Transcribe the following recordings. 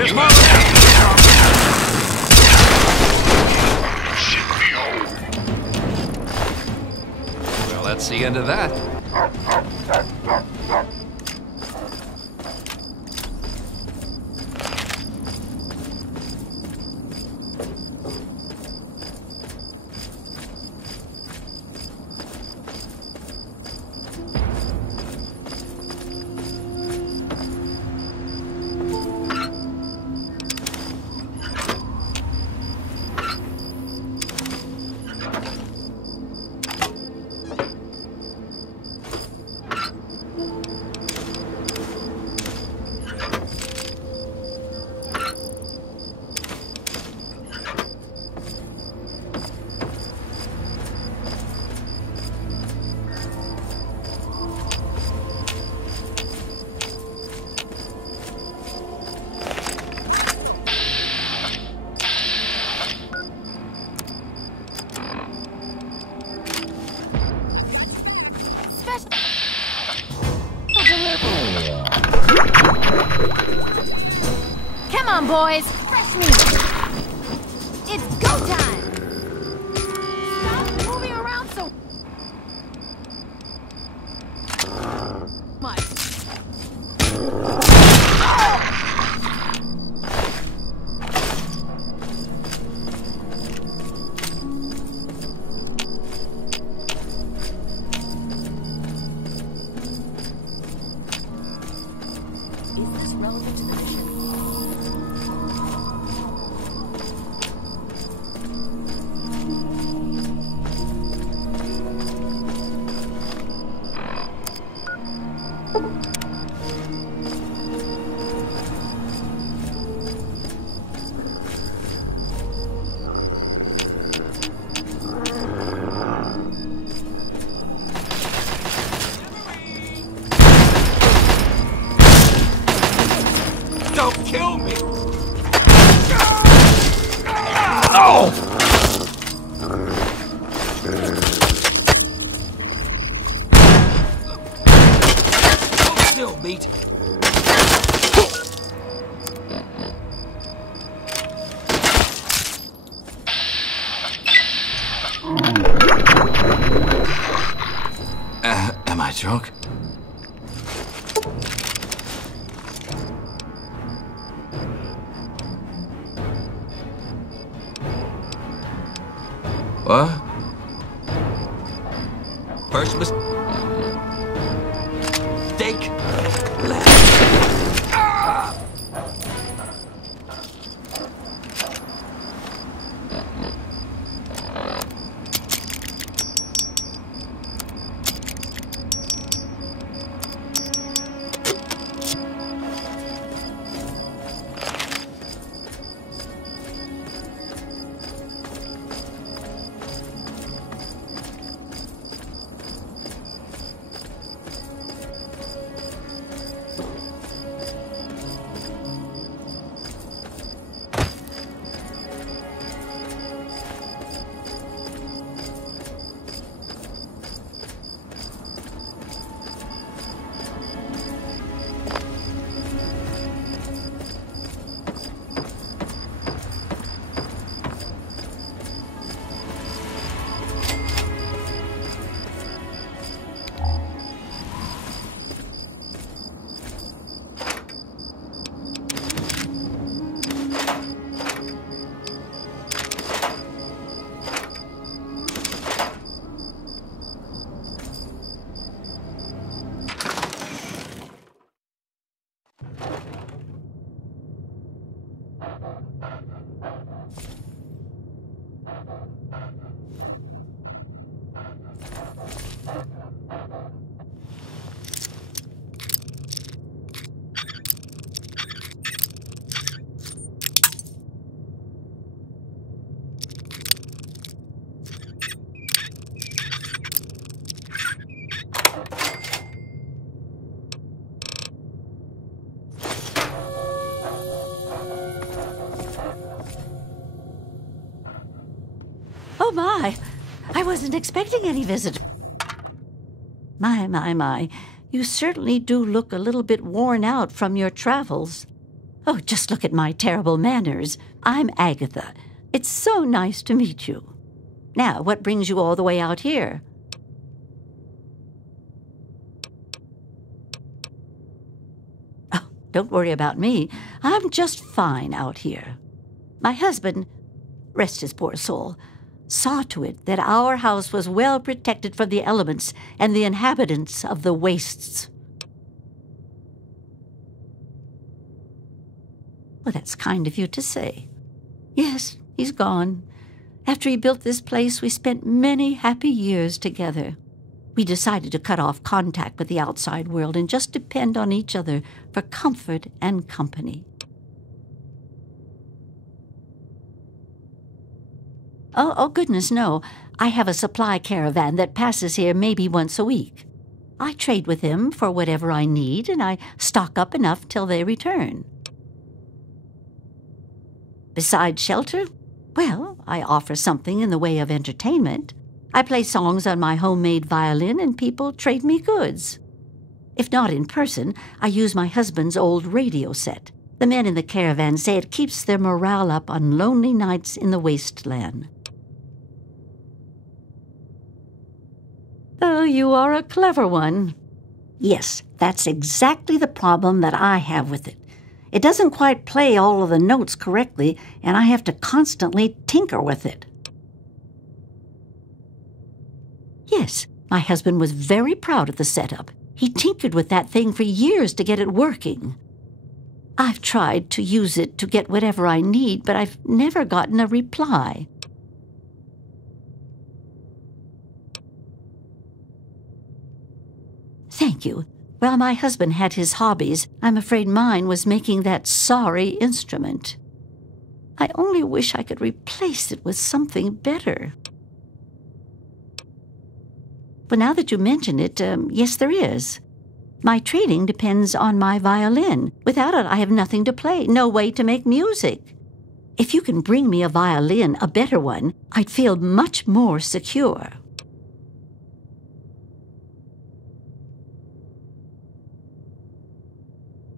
There's more! Well, that's the end of that. Come on, boys! Fresh meat! It's go time! Stop moving around so much! Is this relevant to the mission? Don't kill me! Oh! Hold still, meat. Am I drunk? What? First mistake. Oh, my. I wasn't expecting any visitors. My. You certainly do look a little bit worn out from your travels. Oh, just look at my terrible manners. I'm Agatha. It's so nice to meet you. Now, what brings you all the way out here? Oh, don't worry about me. I'm just fine out here. My husband, rest his poor soul, saw to it that our house was well protected from the elements and the inhabitants of the wastes. Well, that's kind of you to say. Yes, he's gone. After he built this place, we spent many happy years together. We decided to cut off contact with the outside world and just depend on each other for comfort and company. Oh, goodness, no. I have a supply caravan that passes here maybe once a week. I trade with them for whatever I need, and I stock up enough till they return. Besides shelter, well, I offer something in the way of entertainment. I play songs on my homemade violin, and people trade me goods. If not in person, I use my husband's old radio set. The men in the caravan say it keeps their morale up on lonely nights in the wasteland. Oh, you are a clever one. Yes, that's exactly the problem that I have with it. It doesn't quite play all of the notes correctly, and I have to constantly tinker with it. Yes, my husband was very proud of the setup. He tinkered with that thing for years to get it working. I've tried to use it to get whatever I need, but I've never gotten a reply. Thank you. While my husband had his hobbies, I'm afraid mine was making that sorry instrument. I only wish I could replace it with something better. But now that you mention it, yes, there is. My trading depends on my violin. Without it, I have nothing to play, no way to make music. If you can bring me a violin, a better one, I'd feel much more secure.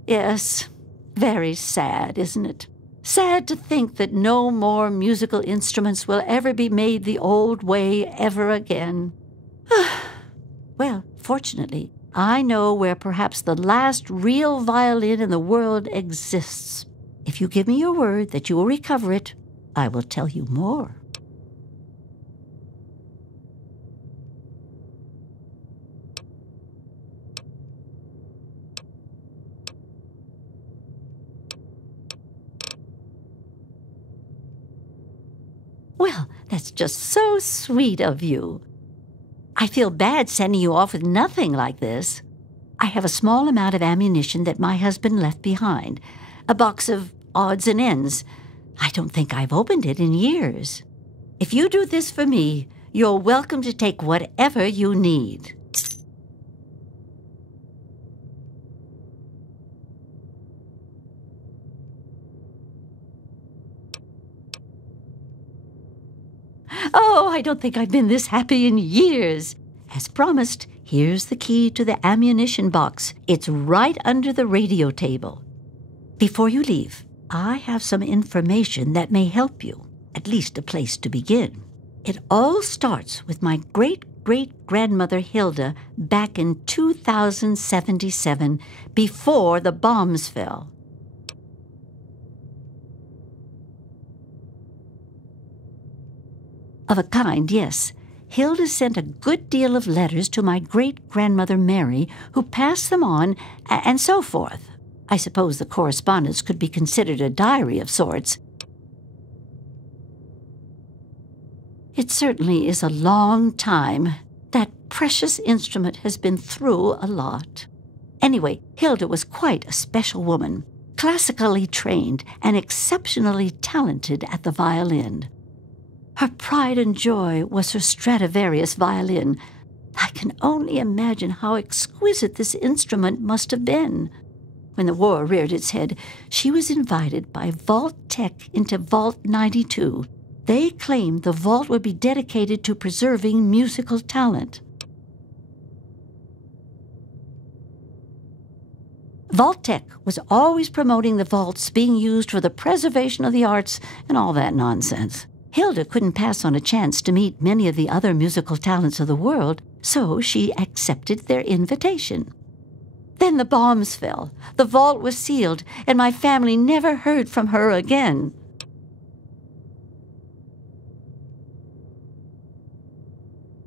Yes, very sad, isn't it? Sad to think that no more musical instruments will ever be made the old way ever again. Well, fortunately, I know where perhaps the last real violin in the world exists. If you give me your word that you will recover it, I will tell you more. Well, that's just so sweet of you. I feel bad sending you off with nothing like this. I have a small amount of ammunition that my husband left behind, a box of odds and ends. I don't think I've opened it in years. If you do this for me, you're welcome to take whatever you need. Oh, I don't think I've been this happy in years. As promised, here's the key to the ammunition box. It's right under the radio table. Before you leave, I have some information that may help you, at least a place to begin. It all starts with my great-great-grandmother Hilda back in 2077, before the bombs fell. Of a kind, yes. Hilda sent a good deal of letters to my great-grandmother Mary, who passed them on, and so forth. I suppose the correspondence could be considered a diary of sorts. It certainly is a long time. That precious instrument has been through a lot. Anyway, Hilda was quite a special woman, classically trained and exceptionally talented at the violin. Her pride and joy was her Stradivarius violin. I can only imagine how exquisite this instrument must have been. When the war reared its head, she was invited by Vault-Tec into Vault 92. They claimed the vault would be dedicated to preserving musical talent. Vault-Tec was always promoting the vaults being used for the preservation of the arts and all that nonsense. Hilda couldn't pass on a chance to meet many of the other musical talents of the world, so she accepted their invitation. Then the bombs fell, the vault was sealed, and my family never heard from her again.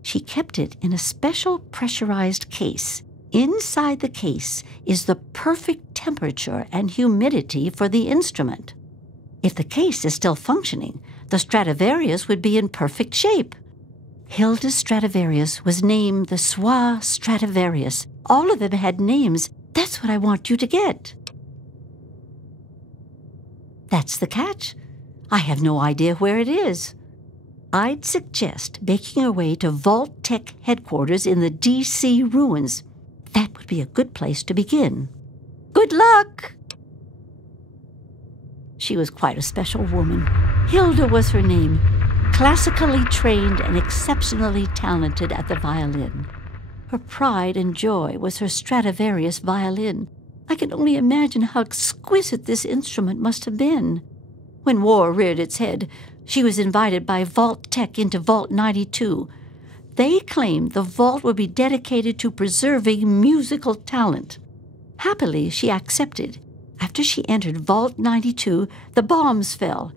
She kept it in a special pressurized case. Inside the case is the perfect temperature and humidity for the instrument. If the case is still functioning, the Stradivarius would be in perfect shape. Hilda's Stradivarius was named the Swa Stradivarius. All of them had names. That's what I want you to get. That's the catch. I have no idea where it is. I'd suggest making her way to Vault-Tec headquarters in the D.C. ruins. That would be a good place to begin. Good luck! She was quite a special woman. Hilda was her name, classically trained and exceptionally talented at the violin. Her pride and joy was her Stradivarius violin. I can only imagine how exquisite this instrument must have been. When war reared its head, she was invited by Vault-Tec into Vault 92. They claimed the vault would be dedicated to preserving musical talent. Happily, she accepted. After she entered Vault 92, the bombs fell,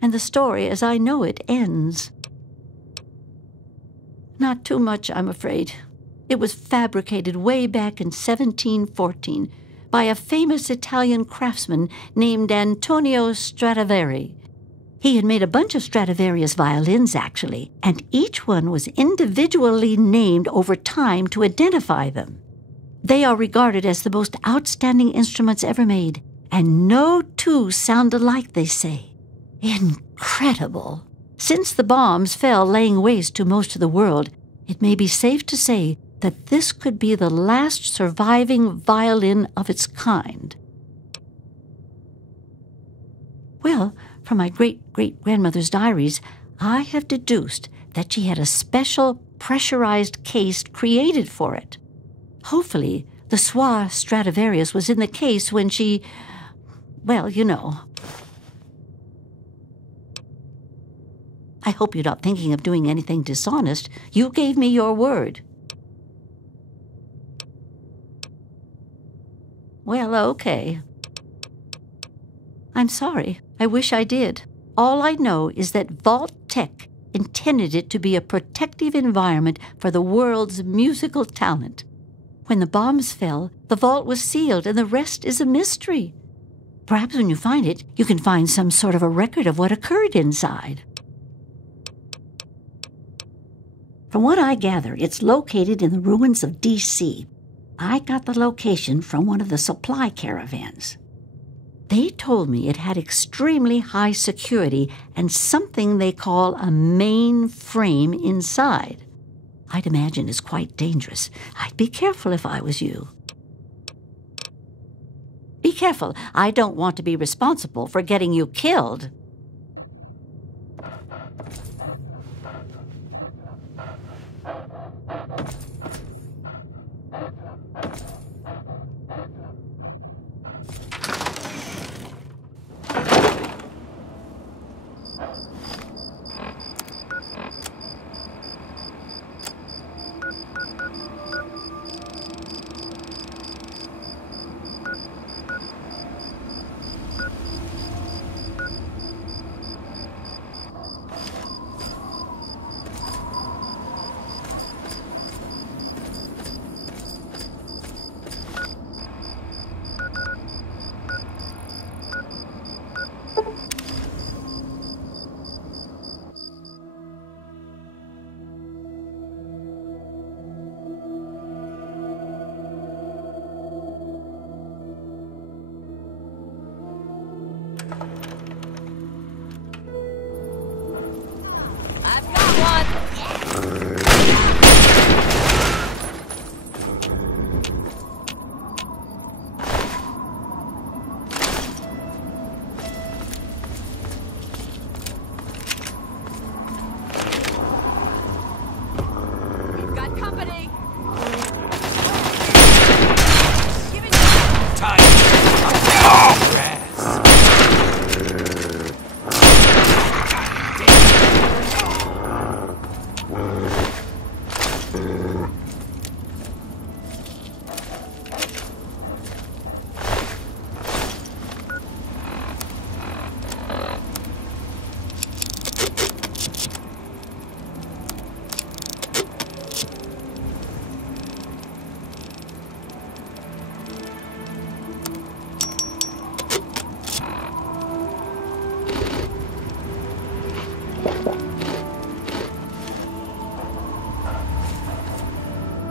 and the story as I know it ends. Not too much, I'm afraid. It was fabricated way back in 1714 by a famous Italian craftsman named Antonio Stradivari. He had made a bunch of Stradivarius violins, actually, and each one was individually named over time to identify them. They are regarded as the most outstanding instruments ever made, and no two sound alike, they say. Incredible! Since the bombs fell laying waste to most of the world, it may be safe to say that this could be the last surviving violin of its kind. Well, from my great-great-grandmother's diaries, I have deduced that she had a special pressurized case created for it. Hopefully, the Swa Stradivarius was in the case when she... well, you know. I hope you're not thinking of doing anything dishonest. You gave me your word. Well, okay. I'm sorry. I wish I did. All I know is that Vault-Tec intended it to be a protective environment for the world's musical talent. When the bombs fell, the vault was sealed, and the rest is a mystery. Perhaps when you find it, you can find some sort of a record of what occurred inside. From what I gather, it's located in the ruins of D.C. I got the location from one of the supply caravans. They told me it had extremely high security and something they call a mainframe inside. I'd imagine it's quite dangerous. I'd be careful if I was you. Be careful. I don't want to be responsible for getting you killed. Time.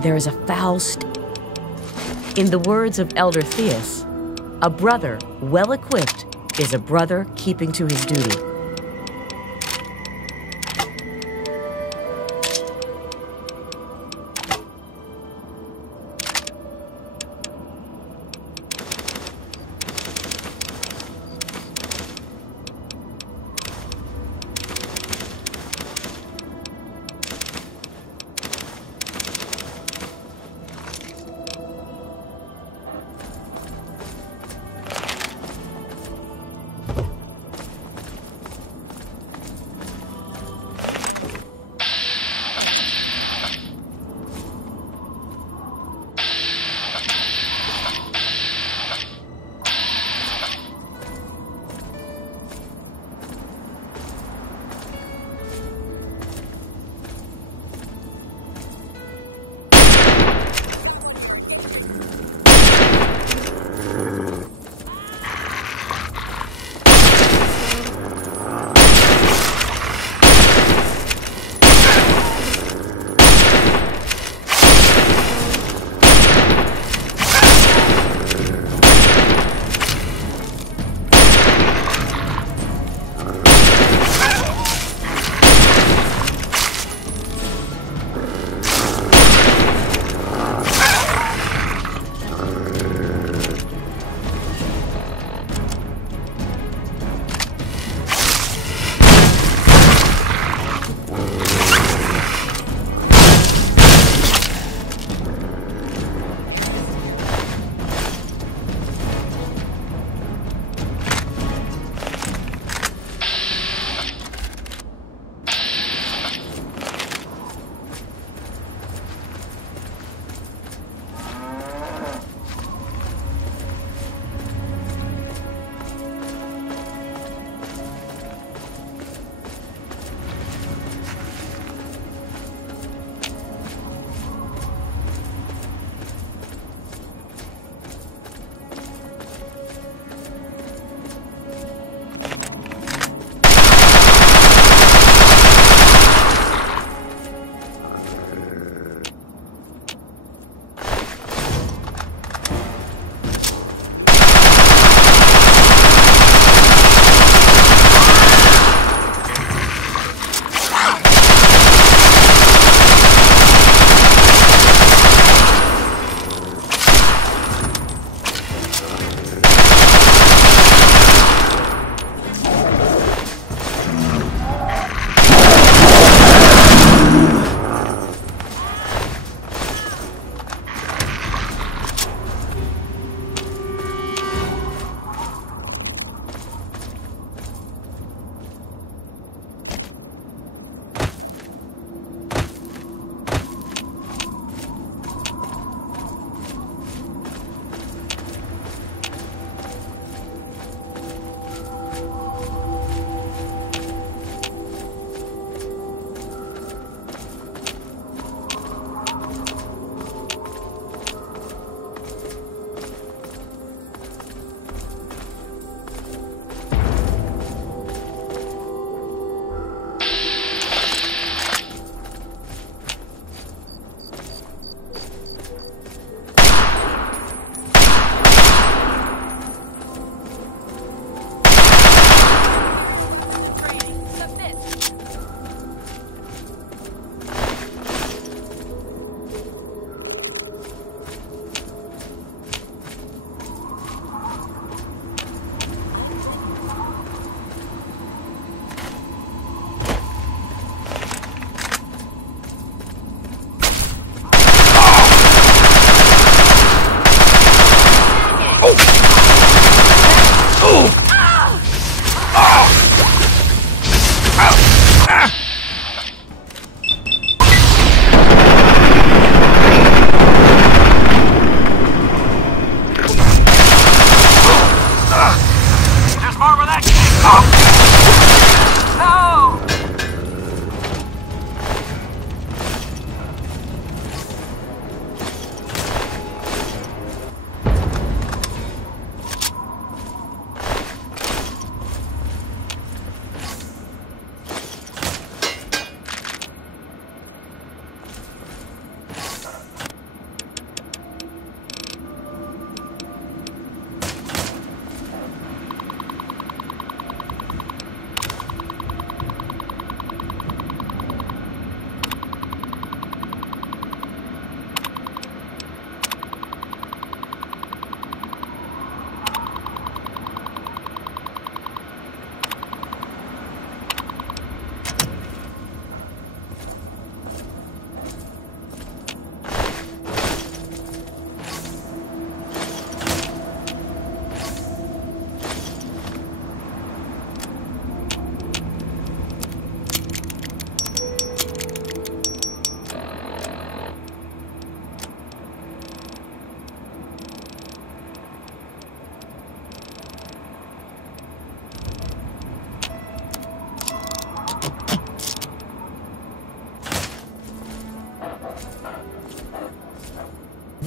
There is a foul In the words of Elder Theus, a brother well-equipped is a brother keeping to his duty.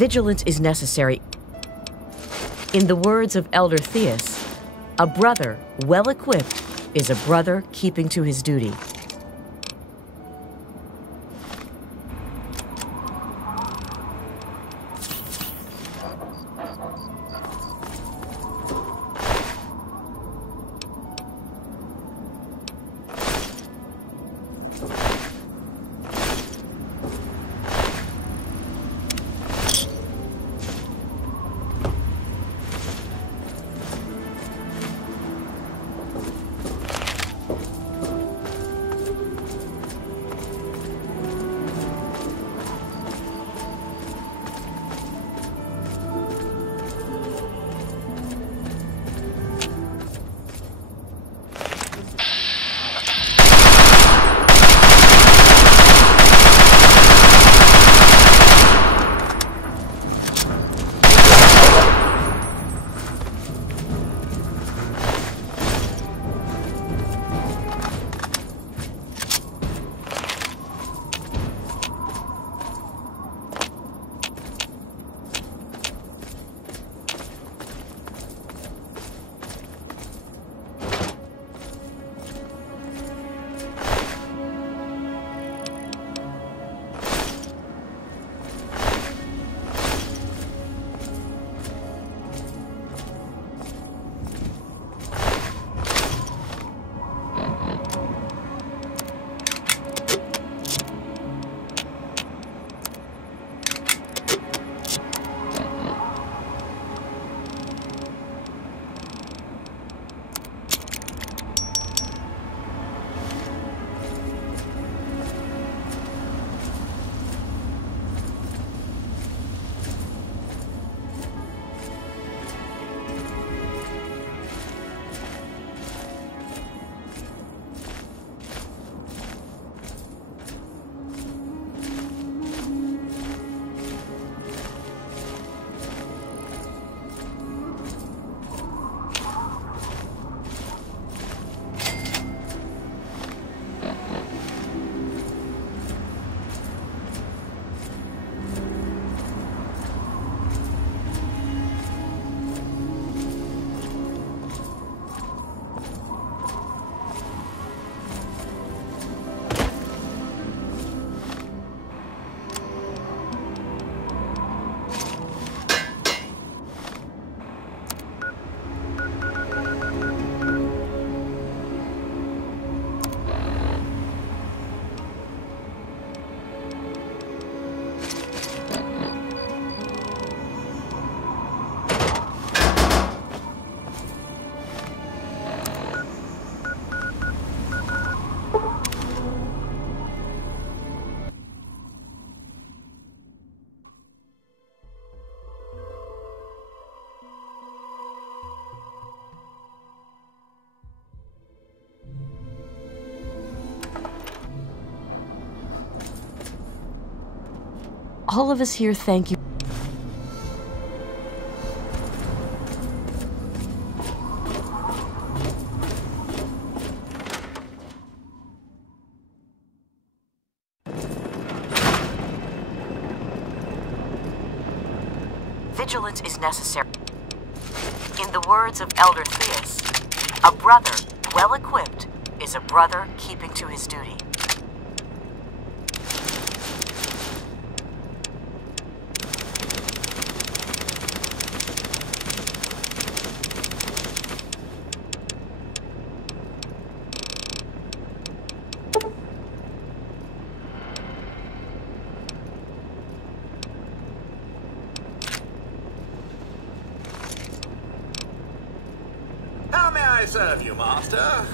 Vigilance is necessary. In the words of Elder Theus, a brother well-equipped is a brother keeping to his duty. All of us here thank you. Vigilance is necessary. In the words of Elder Theus, a brother well-equipped is a brother keeping to his duty. How may I serve you, Master?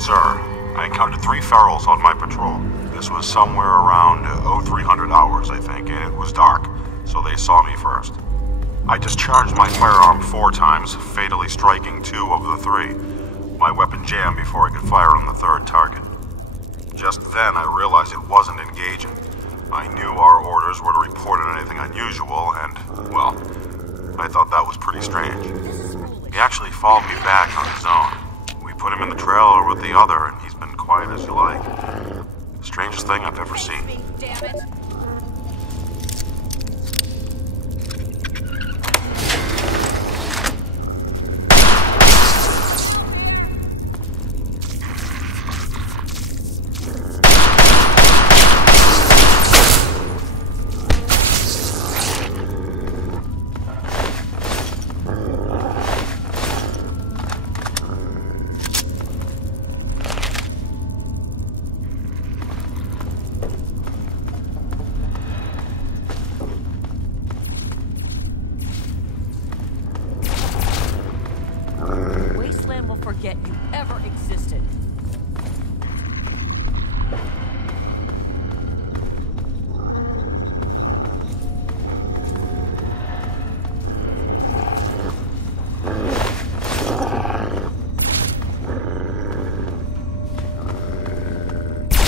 Sir, I encountered 3 ferals on my patrol. This was somewhere around 0300 hours, I think, and it was dark, so they saw me first. I discharged my firearm 4 times, fatally striking 2 of the 3. My weapon jammed before I could fire on the 3rd target. Just then, I realized it wasn't engaging. I knew our orders were to report on anything unusual, and, well, I thought that was pretty strange. He actually followed me back on his own. We put him in the trailer with the other, and he's been quiet as you like. The strangest thing I've ever seen. Damn it. Wasteland will forget you ever existed.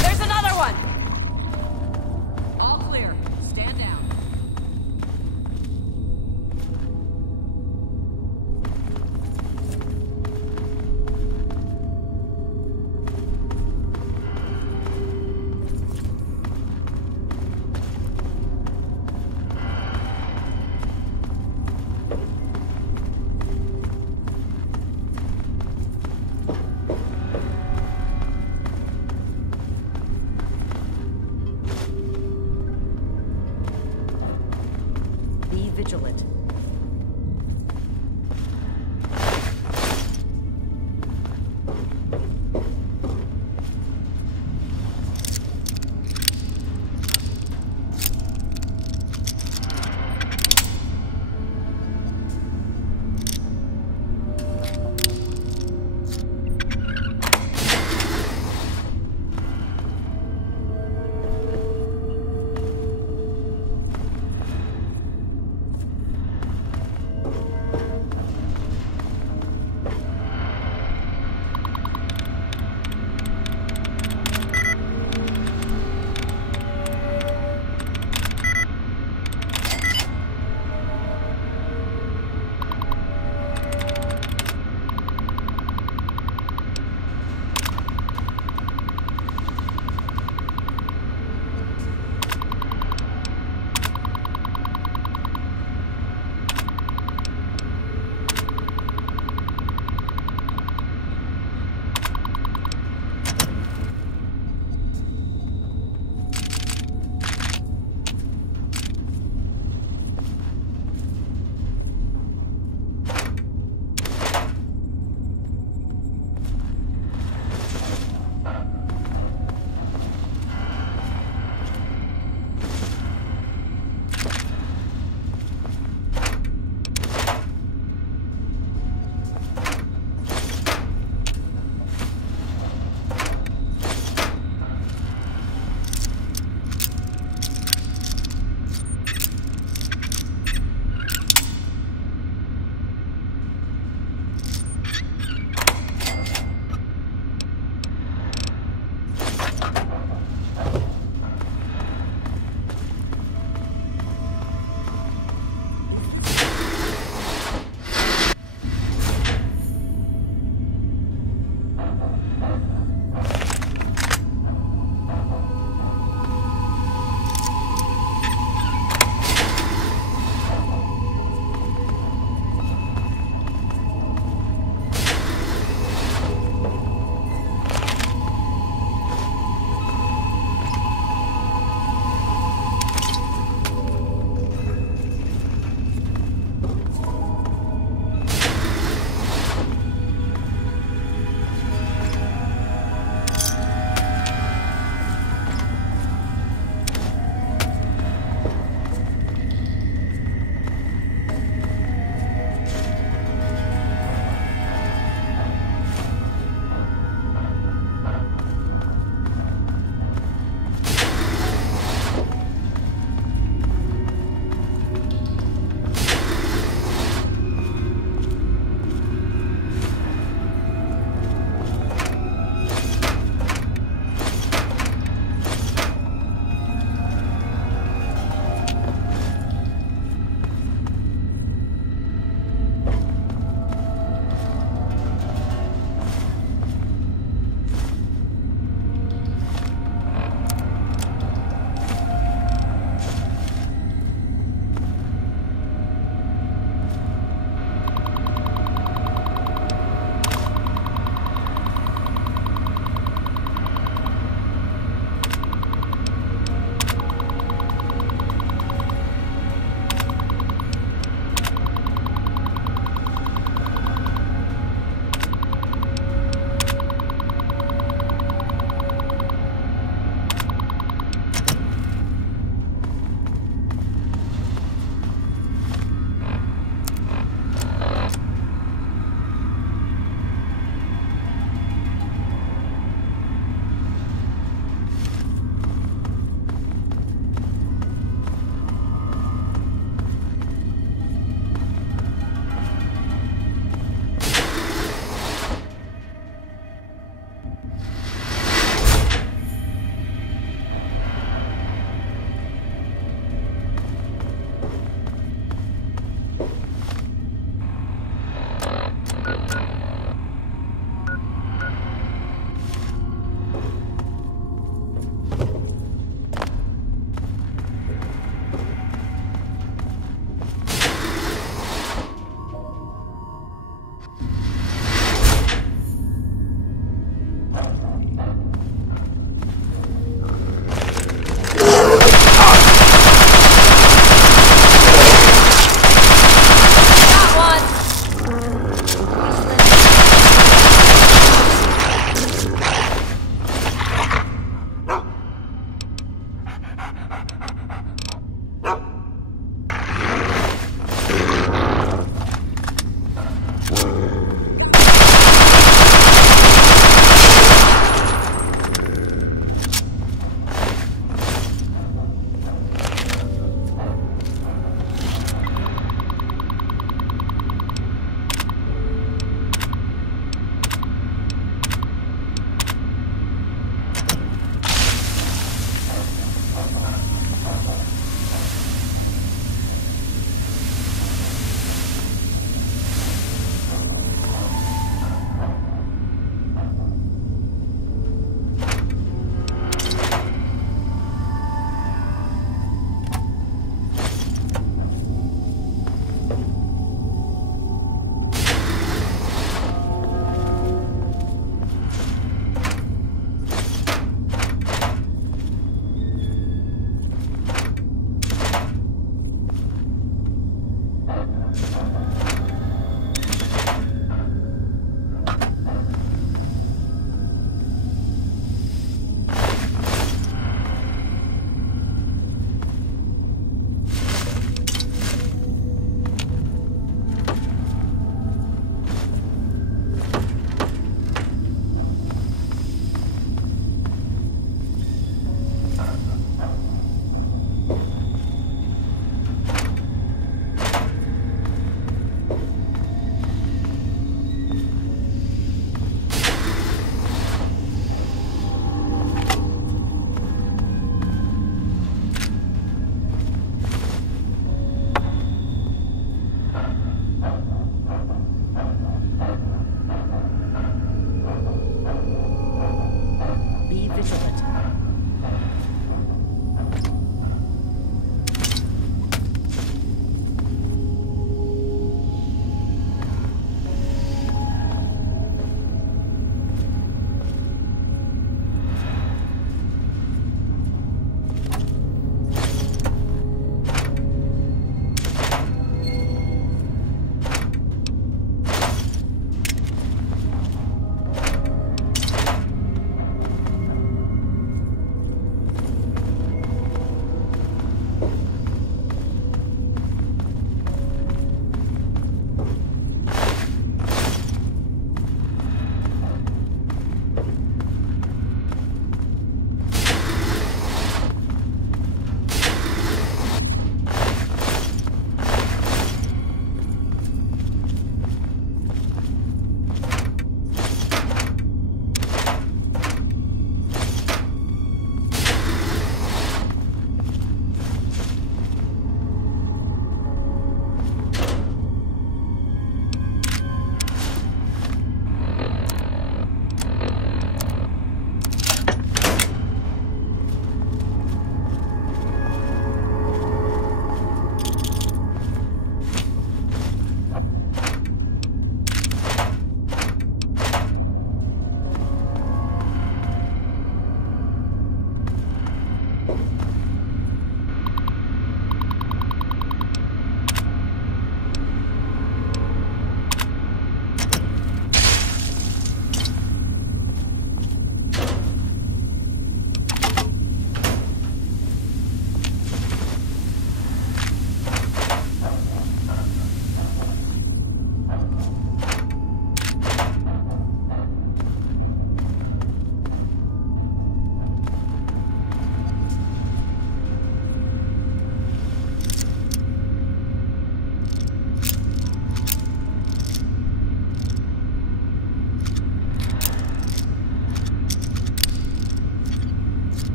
There's another one! All clear. Stand down. Be vigilant.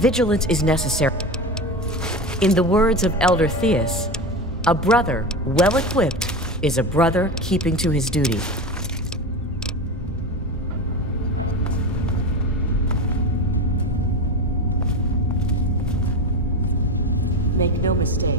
Vigilance is necessary. In the words of Elder Theus, a brother well equipped is a brother keeping to his duty. Make no mistake.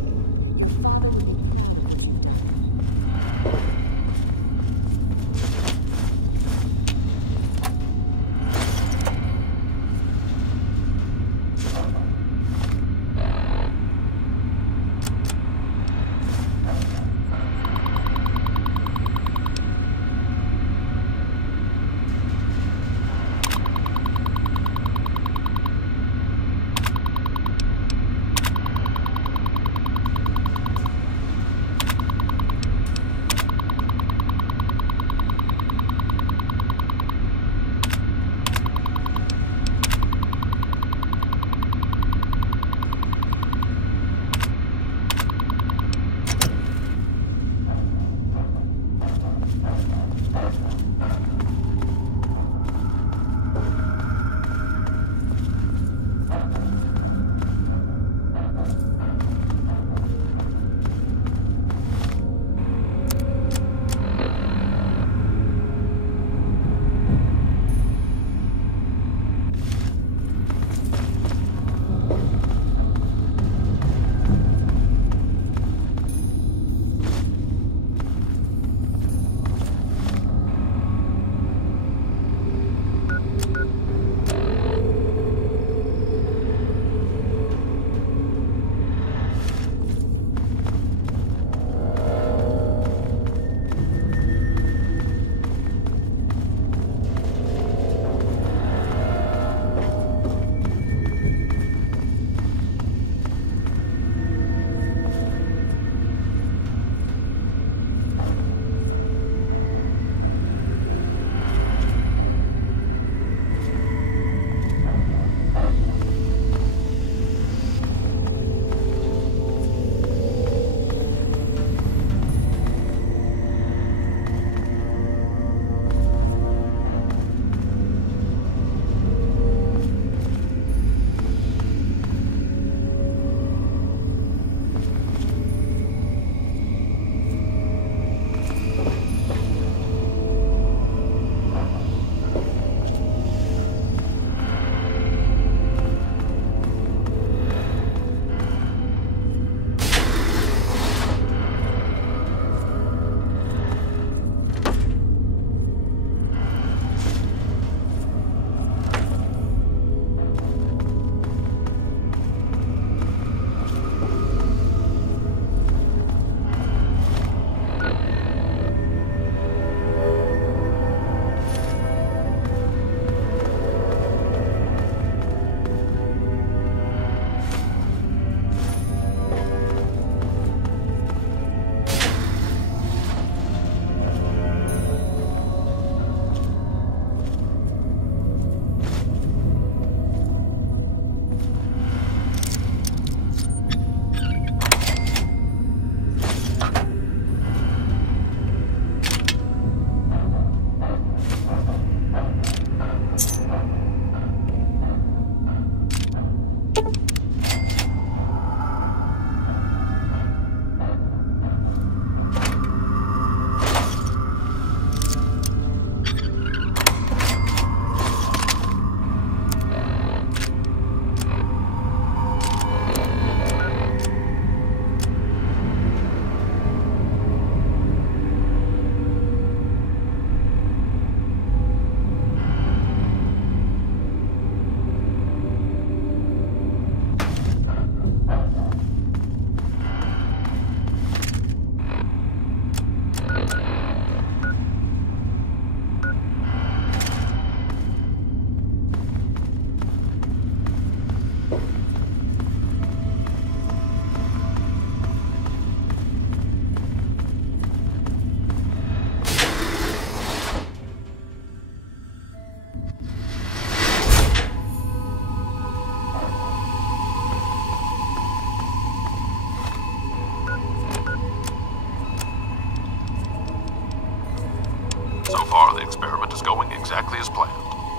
So far, the experiment is going exactly as planned.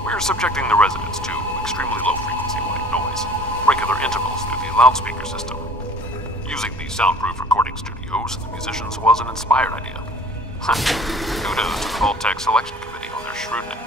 We're subjecting the residents to extremely low-frequency white noise, regular intervals through the loudspeaker system. Using these soundproof recording studios and the musicians was an inspired idea. Kudos to the Vault-Tec selection committee on their shrewdness.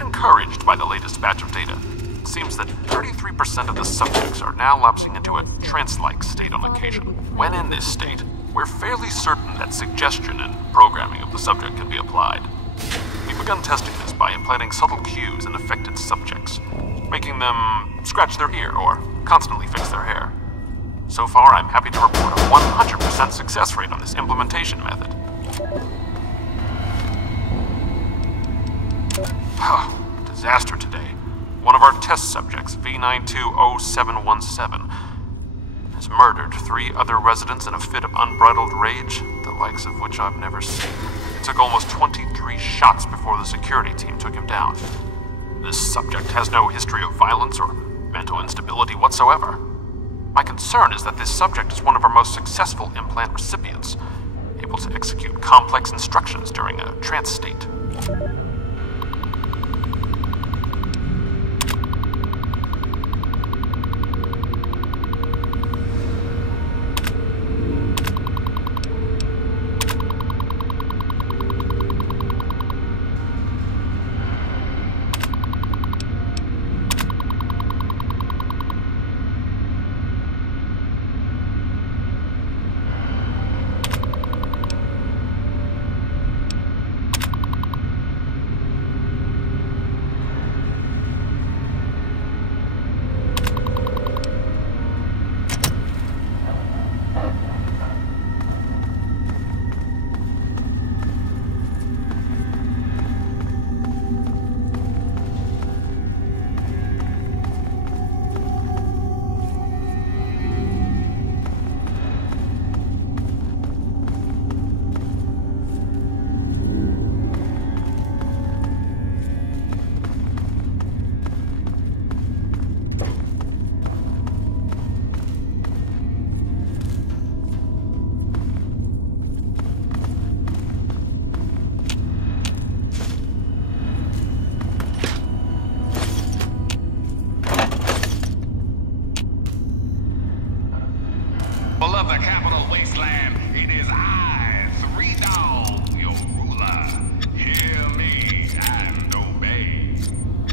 Encouraged by the latest batch of data, it seems that 33% of the subjects are now lapsing into a trance-like state on occasion. When in this state, we're fairly certain that suggestion and programming of the subject can be applied. We've begun testing this by implanting subtle cues in affected subjects, making them scratch their ear or constantly fix their hair. So far, I'm happy to report a 100% success rate on this implementation method. Disaster today. One of our test subjects, V920717, has murdered 3 other residents in a fit of unbridled rage, the likes of which I've never seen. It took almost 23 shots before the security team took him down. This subject has no history of violence or mental instability whatsoever. My concern is that this subject is one of our most successful implant recipients, able to execute complex instructions during a trance state. of the Capital Wasteland, it is I, Three Dog, your ruler. Hear me and obey.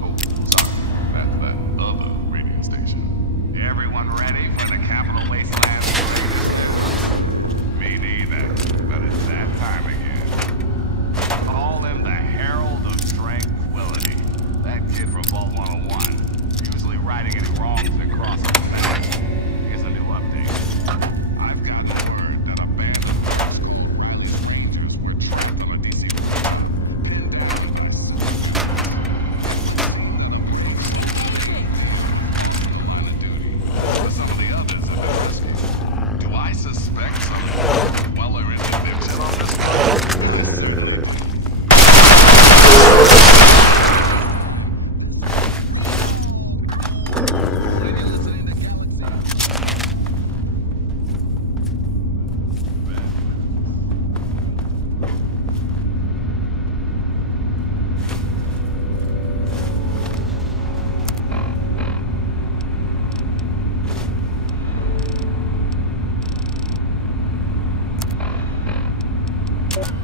Oh, sorry, that's that other radio station. Everyone ready for the Capital Wasteland? Me neither, but it's that time again. Call him the Herald of Tranquility. That kid from Vault 101, usually righting any wrongs that cross our paths. Here's a new update. I've got word that a band of Riley's Rangers were trapped on a DC line of duty. For some of the others in the investigation. Do I suspect some Weller interdiction on this one?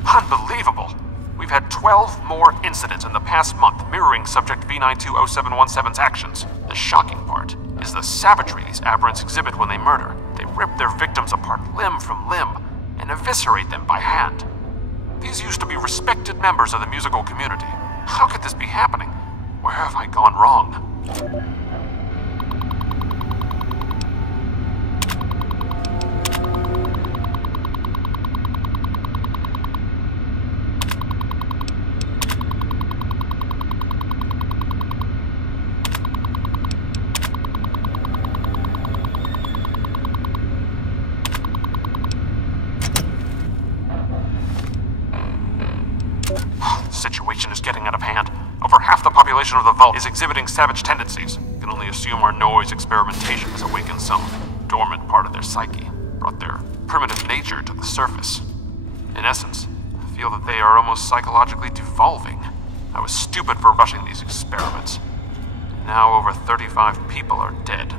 Unbelievable! We've had 12 more incidents in the past month mirroring Subject V920717's actions. The shocking part is the savagery these aberrants exhibit when they murder. They rip their victims apart limb from limb and eviscerate them by hand. These used to be respected members of the musical community. How could this be happening? Where have I gone wrong? The situation is getting out of hand. Over half the population of the Vault is exhibiting savage tendencies. You can only assume our noise experimentation has awakened some dormant part of their psyche, brought their primitive nature to the surface. In essence, I feel that they are almost psychologically devolving. I was stupid for rushing these experiments. Now over 35 people are dead.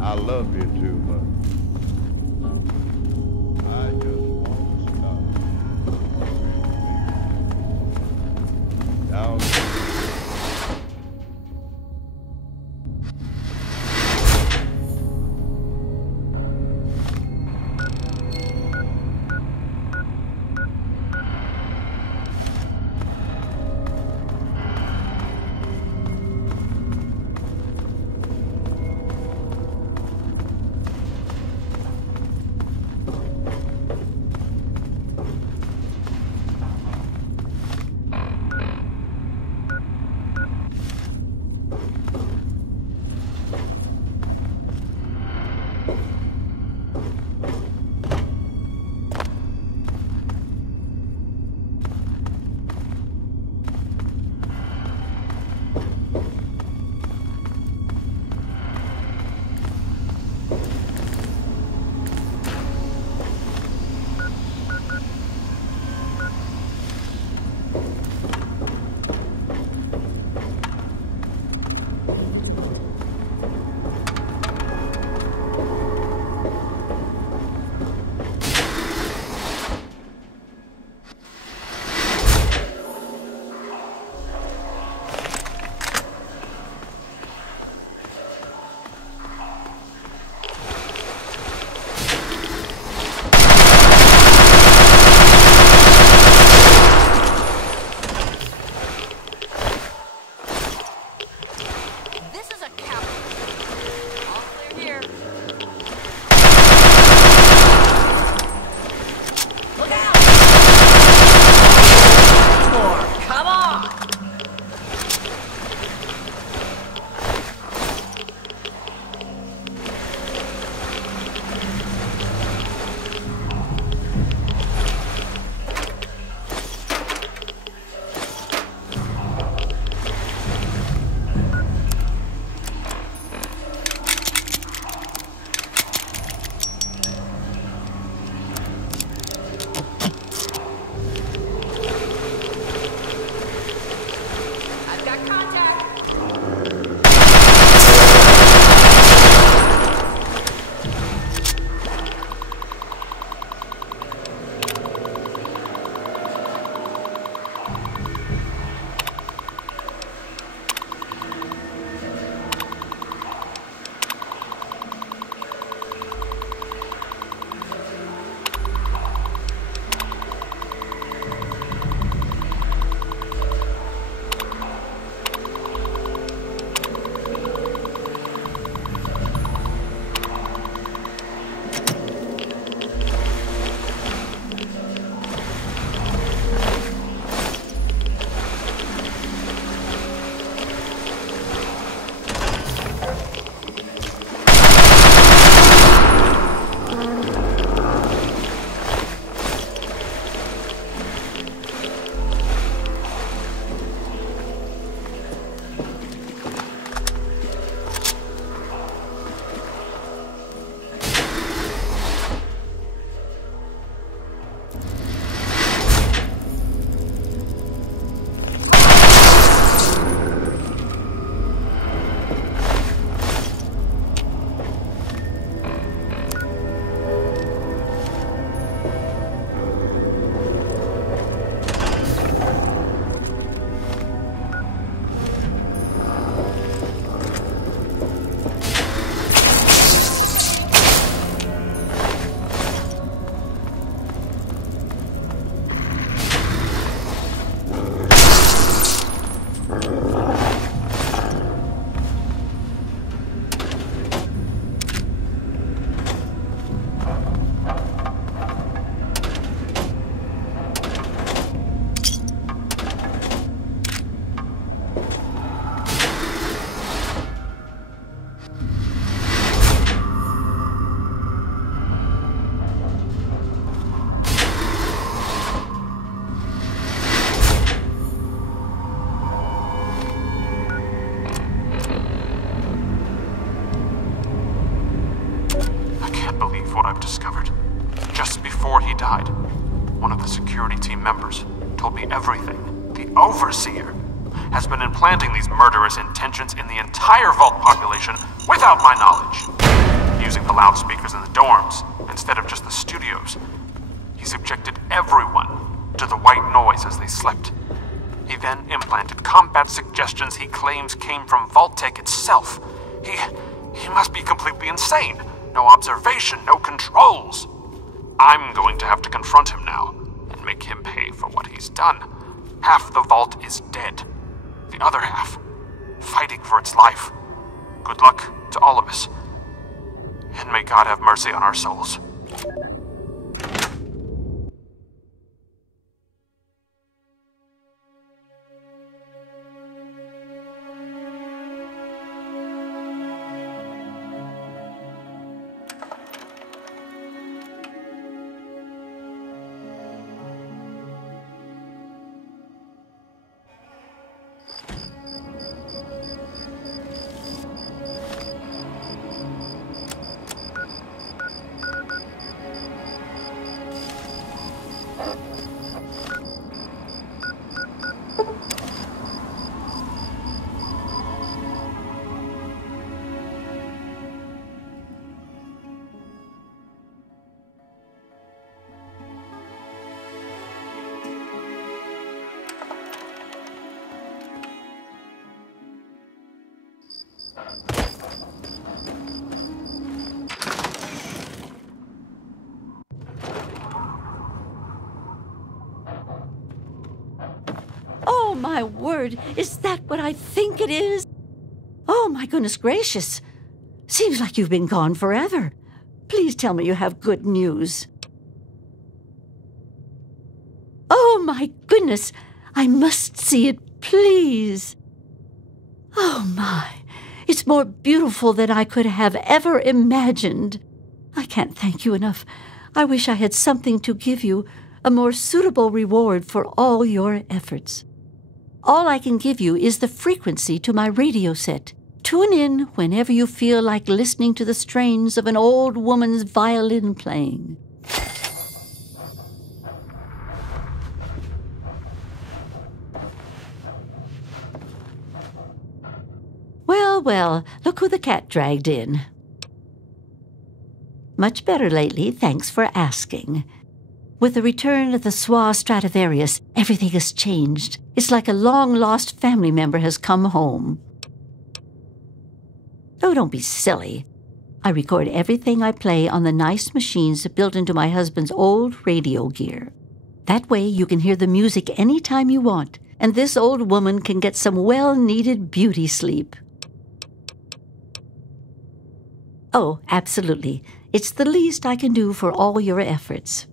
I love you too much. I just want to stop. I've discovered. Just before he died, one of the security team members told me everything. The Overseer has been implanting these murderous intentions in the entire Vault population without my knowledge. Using the loudspeakers in the dorms instead of just the studios. He subjected everyone to the white noise as they slept. He then implanted combat suggestions he claims came from Vault-Tec itself. He must be completely insane. No observation, no controls. I'm going to have to confront him now and make him pay for what he's done. Half the Vault is dead. The other half, fighting for its life. Good luck to all of us. And may God have mercy on our souls. Oh, my word, is that what I think it is? Oh, my goodness gracious. Seems like you've been gone forever. Please tell me you have good news. Oh, my goodness, I must see it, please. Oh, my, it's more beautiful than I could have ever imagined. I can't thank you enough. I wish I had something to give you, a more suitable reward for all your efforts. All I can give you is the frequency to my radio set. Tune in whenever you feel like listening to the strains of an old woman's violin playing. Well, well, look who the cat dragged in. Much better lately, thanks for asking. With the return of the Swa Stradivarius, everything has changed. It's like a long-lost family member has come home. Oh, don't be silly. I record everything I play on the nice machines built into my husband's old radio gear. That way you can hear the music anytime you want, and this old woman can get some well-needed beauty sleep. Oh, absolutely. It's the least I can do for all your efforts.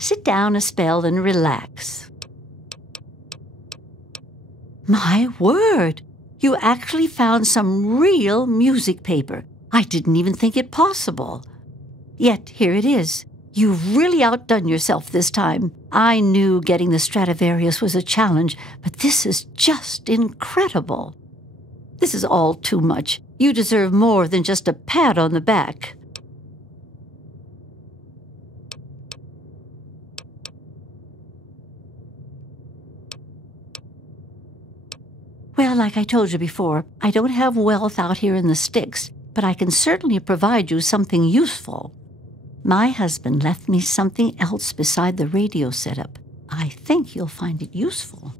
Sit down a spell and relax. My word! You actually found some real music paper. I didn't even think it possible. Yet here it is. You've really outdone yourself this time. I knew getting the Stradivarius was a challenge, but this is just incredible. This is all too much. You deserve more than just a pat on the back. Like I told you before, I don't have wealth out here in the sticks, but I can certainly provide you something useful. My husband left me something else beside the radio setup. I think you'll find it useful.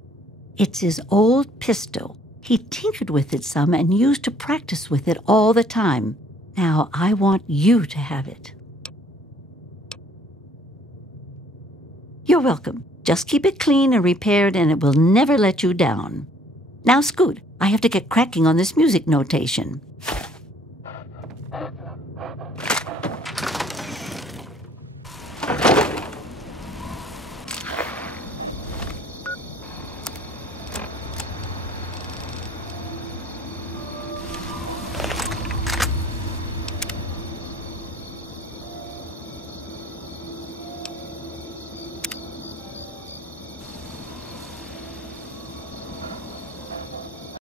It's his old pistol. He tinkered with it some and used to practice with it all the time. Now I want you to have it. You're welcome. Just keep it clean and repaired and it will never let you down. Now scoot. I have to get cracking on this music notation.